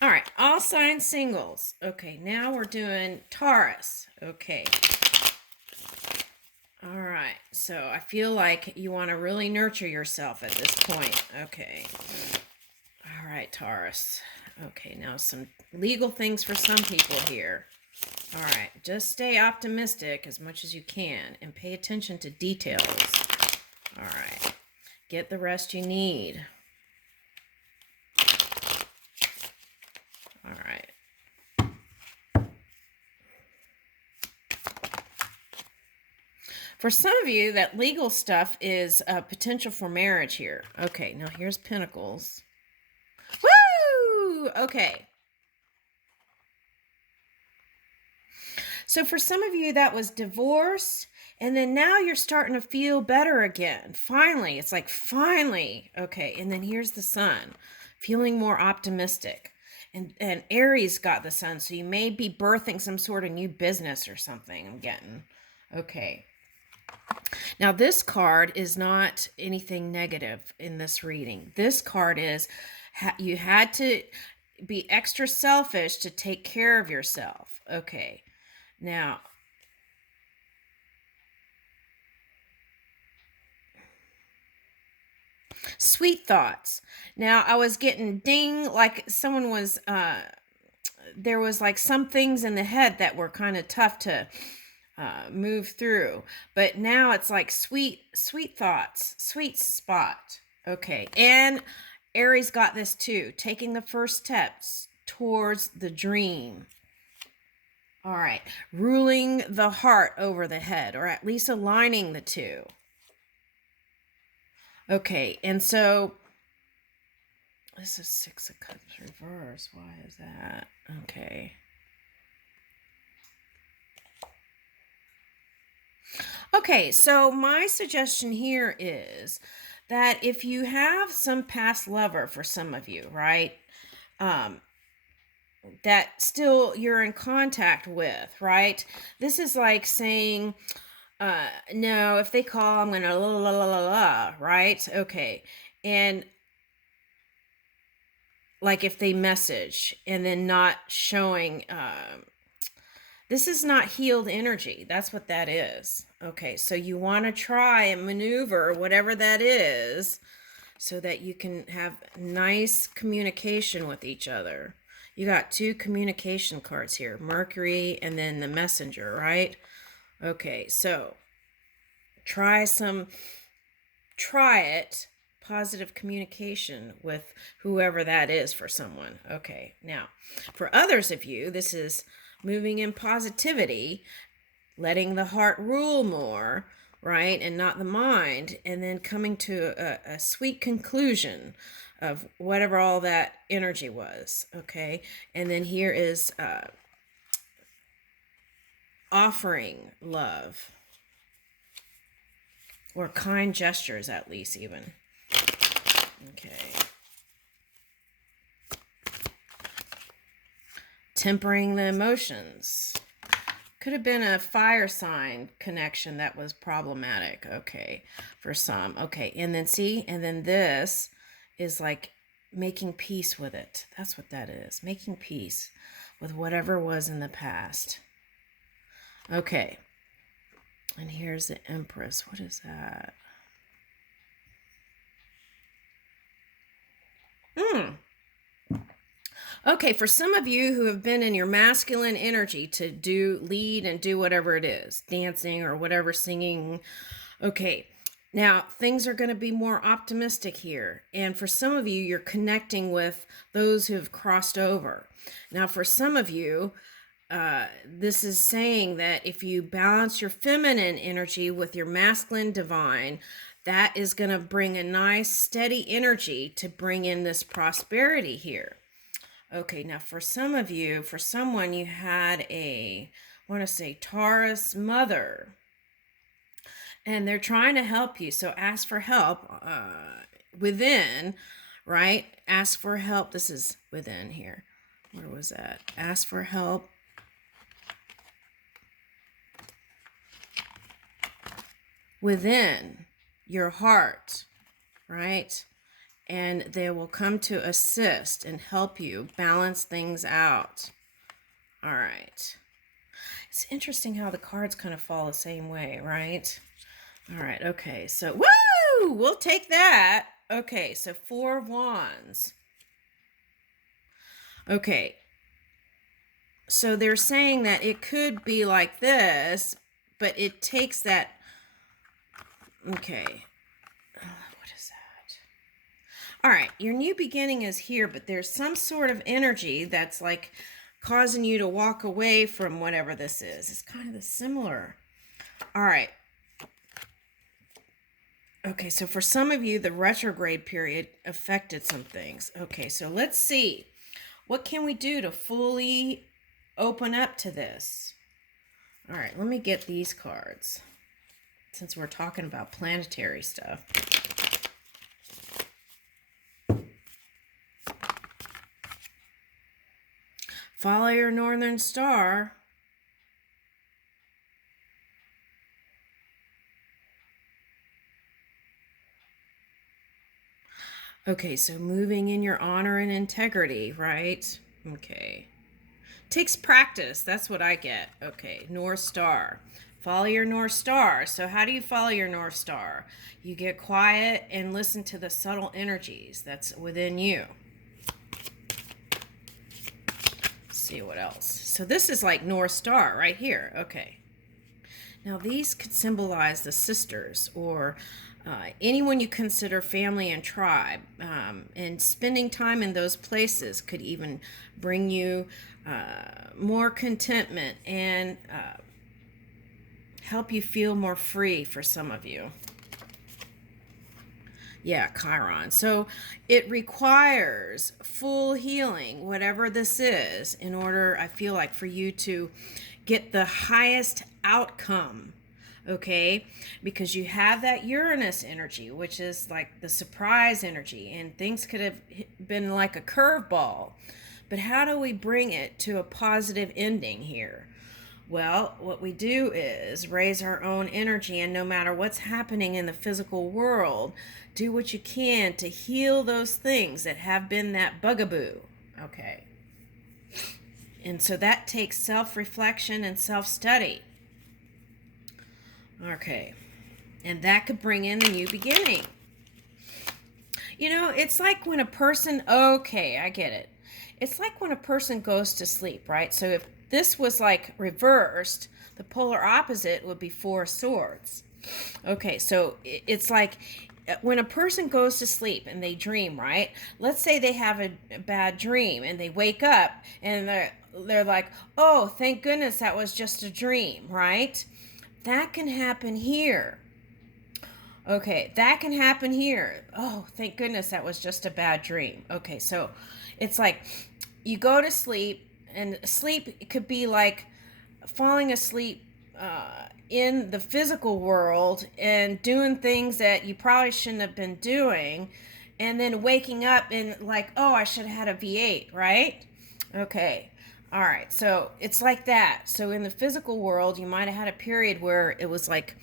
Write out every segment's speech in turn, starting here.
All right, all sign singles. Okay, now we're doing Taurus. Okay. All right, so I feel like you want to really nurture yourself at this point. Okay. All right, Taurus. Okay, now some legal things for some people here. All right, just stay optimistic as much as you can and pay attention to details. All right, get the rest you need. All right. For some of you, that legal stuff is potential for marriage here. Okay, now here's Pentacles. Woo! Okay. So for some of you, that was divorce, and then now you're starting to feel better again. Finally, it's like finally. Okay, and then here's the Sun, feeling more optimistic. And Aries got the Sun, so you may be birthing some sort of new business or something, I'm getting. Okay. Now, this card is not anything negative in this reading. This card is you had to be extra selfish to take care of yourself. Okay. Now, sweet thoughts. Now, I was getting ding, like someone was, there was like some things in the head that were kind of tough to move through. But now it's like sweet thoughts, sweet spot. Okay. And Aries got this too, taking the first steps towards the dream. All right. Ruling the heart over the head, or at least aligning the two. Okay. And so this is Six of Cups reverse. Why is that? Okay. Okay, so my suggestion here is that if you have some past lover for some of you, right? That still you're in contact with, right? This is like saying, no, if they call, I'm gonna la la la la la, right? Okay. And like if they message and then not showing this is not healed energy. That's what that is. Okay, so you want to try and maneuver whatever that is so that you can have nice communication with each other. You got two communication cards here, Mercury and then the Messenger, right? Okay, so try it, positive communication with whoever that is for someone. Okay, now for others of you, this is moving in positivity, letting the heart rule more, right, and not the mind, and then coming to a sweet conclusion of whatever all that energy was. Okay, and then here is offering love or kind gestures, at least, even. Okay. Tempering the emotions. Could have been a fire sign connection that was problematic. Okay, for some. Okay, and then see, and then this is like making peace with it. That's what that is. Making peace with whatever was in the past. Okay. And here's the Empress. What is that? Okay, for some of you who have been in your masculine energy to lead and do whatever it is, dancing or whatever, singing. Okay, now things are going to be more optimistic here. And for some of you, you're connecting with those who have crossed over. Now, for some of you, this is saying that if you balance your feminine energy with your masculine divine, that is going to bring a nice steady energy to bring in this prosperity here. Okay, now for some of you, for someone, you had I want to say Taurus mother, and they're trying to help you. So ask for help within, right? Ask for help. This is within here. Where was that? Ask for help within your heart, right? and they will come to assist and help you balance things out. All right. It's interesting how the cards kind of fall the same way, right? All right, okay, so, woo! We'll take that. Okay, so 4 of Wands. Okay, so they're saying that it could be like this, but it takes that, okay. What is that? All right, your new beginning is here, but there's some sort of energy that's like causing you to walk away from whatever this is. It's kind of similar. All right. Okay, so for some of you, the retrograde period affected some things. Okay, so let's see. What can we do to fully open up to this? All right, let me get these cards since we're talking about planetary stuff. Follow your northern star. Okay, so moving in your honor and integrity, right? Okay. Takes practice. That's what I get. Okay, North Star. Follow your North Star. So how do you follow your North Star? You get quiet and listen to the subtle energies that's within you. Let's see what else. So this is like North Star right here. Okay. Now these could symbolize the sisters or anyone you consider family and tribe. And spending time in those places could even bring you more contentment and help you feel more free for some of you. Yeah, Chiron. So it requires full healing, whatever this is, in order, I feel like, for you to get the highest outcome. Okay, because you have that Uranus energy, which is like the surprise energy, and things could have been like a curveball. But how do we bring it to a positive ending here? Well, what we do is raise our own energy, and no matter what's happening in the physical world, do what you can to heal those things that have been that bugaboo. Okay. And so that takes self-reflection and self-study. Okay. And that could bring in the new beginning. You know, it's like when a person, okay, I get it. It's like when a person goes to sleep, right? So if this was like reversed, the polar opposite would be 4 of Swords. Okay, so it's like when a person goes to sleep and they dream, right? Let's say they have a bad dream and they wake up and they're like, oh, thank goodness that was just a dream, right? That can happen here. Okay, that can happen here. Oh, thank goodness that was just a bad dream. Okay, so it's like you go to sleep, and sleep could be like falling asleep in the physical world and doing things that you probably shouldn't have been doing, and then waking up and like, oh, I should have had a V8, right? Okay. All right. So it's like that. So in the physical world, you might have had a period where it was like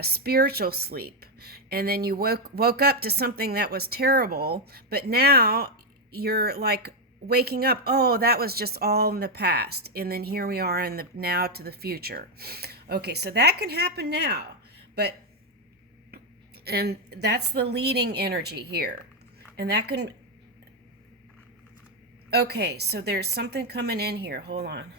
spiritual sleep, and then you woke up to something that was terrible, but now you're like waking up, oh, that was just all in the past, and then here we are in the now to the future. Okay, so that can happen now, and that's the leading energy here, and that can, okay, so there's something coming in here. Hold on.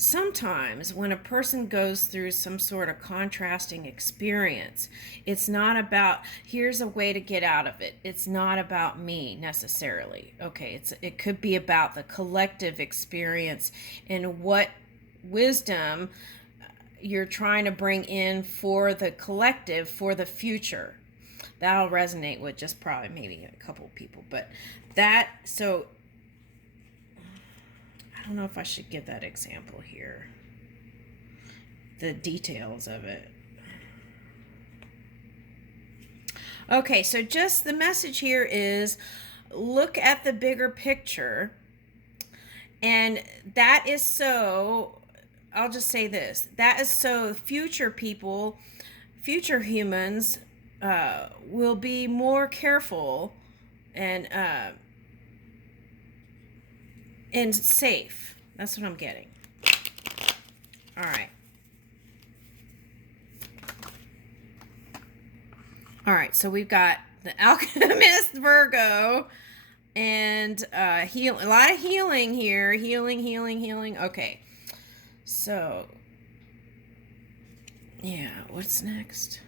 Sometimes when a person goes through some sort of contrasting experience, it's not about, here's a way to get out of it. It's not about me necessarily. Okay, it could be about the collective experience and what wisdom you're trying to bring in for the collective, for the future. That'll resonate with just probably maybe a couple people, but that, so I don't know if I should give that example here. The details of it. Okay, so just the message here is look at the bigger picture. And that is so, I'll just say this, that is so future future humans will be more careful and safe. That's what I'm getting. All right. All right, so we've got the Alchemist Virgo and a lot of healing here. Healing. Okay. So, yeah, what's next?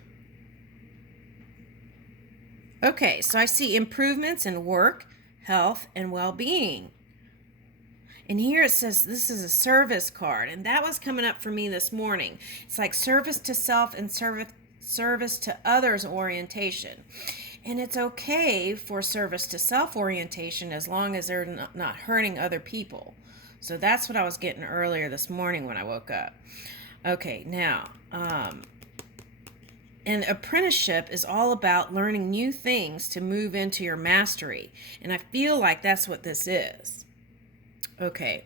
Okay, so I see improvements in work, health, and well-being. And here it says this is a service card, and that was coming up for me this morning. It's like service to self and service to others orientation. And it's okay for service to self orientation as long as they're not hurting other people. So that's what I was getting earlier this morning when I woke up. Okay, now, an apprenticeship is all about learning new things to move into your mastery. And I feel like that's what this is. Okay.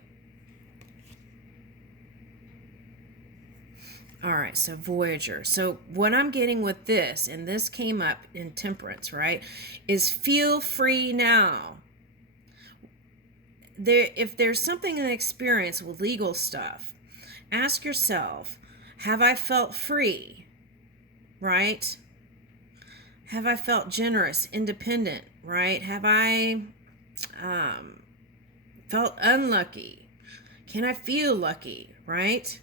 All right, so Voyager. So what I'm getting with this, and this came up in Temperance, right, is feel free now. If there's something in the experience with legal stuff, ask yourself, have I felt free, right? Have I felt generous, independent, right? Have I felt unlucky? Can I feel lucky, right?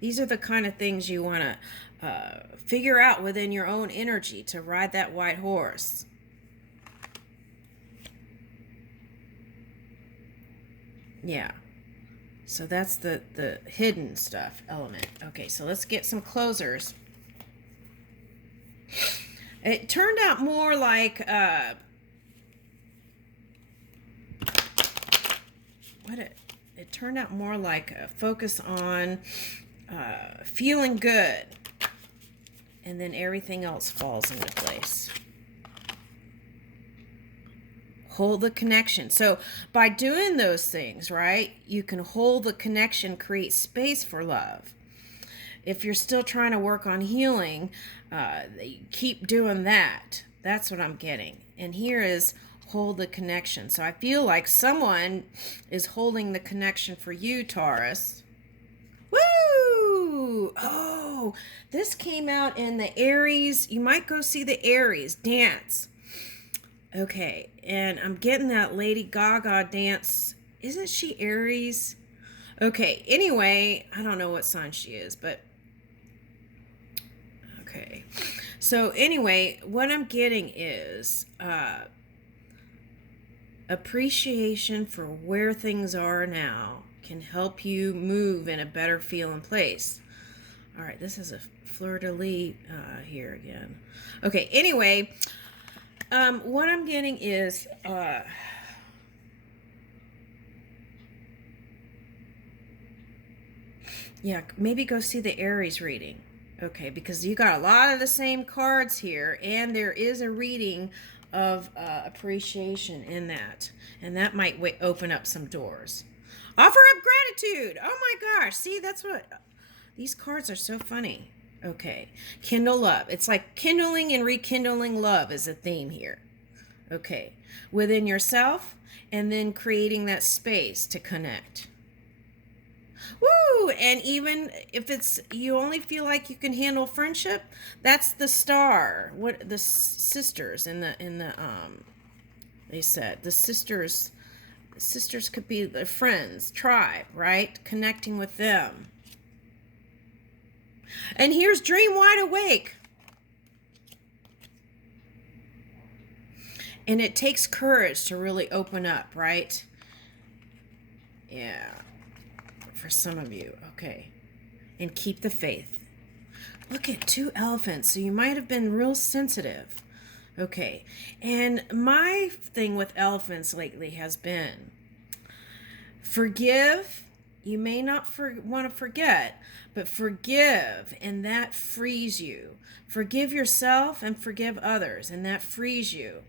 These are the kind of things you want to figure out within your own energy to ride that white horse. Yeah. So that's the hidden stuff element. Okay, so let's get some closers. It turned out more like it turned out more like a focus on feeling good, and then everything else falls into place. Hold the connection. So by doing those things, right, you can hold the connection, create space for love. If you're still trying to work on healing, keep doing that. That's what I'm getting. And here is hold the connection. So I feel like someone is holding the connection for you, Taurus. Woo! Oh, this came out in the Aries. You might go see the Aries dance. Okay, and I'm getting that Lady Gaga dance. Isn't she Aries? Okay, anyway, I don't know what sign she is, but okay. So anyway, what I'm getting is appreciation for where things are now can help you move in a better feeling place. All right, this is a fleur-de-lis here again. Okay, anyway, what I'm getting is yeah, maybe go see the Aries reading. Okay, because you got a lot of the same cards here, and there is a reading of appreciation in that, and that might open up some doors. Offer up gratitude. Oh my gosh, see, that's what these cards are so funny. Okay, kindle love. It's like kindling and rekindling love is a theme here. Okay, within yourself, and then creating that space to connect. Woo! And even if it's you only feel like you can handle friendship, that's the star. What the sisters in the they said the sisters could be the friends, tribe, right? Connecting with them. And here's Dream Wide Awake. And it takes courage to really open up, right? Yeah. For some of you, okay. And keep the faith. Look at 2 elephants, so you might have been real sensitive. Okay, and my thing with elephants lately has been forgive. You may not want to forget, but forgive, and that frees you. Forgive yourself and forgive others, and that frees you.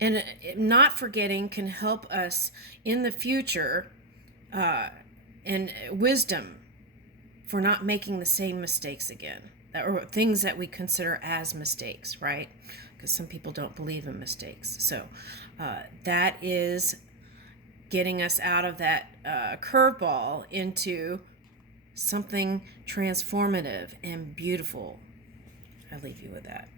And not forgetting can help us in the future and wisdom for not making the same mistakes again. or things that we consider as mistakes, right? Because some people don't believe in mistakes. So that is getting us out of that curveball into something transformative and beautiful. I leave you with that.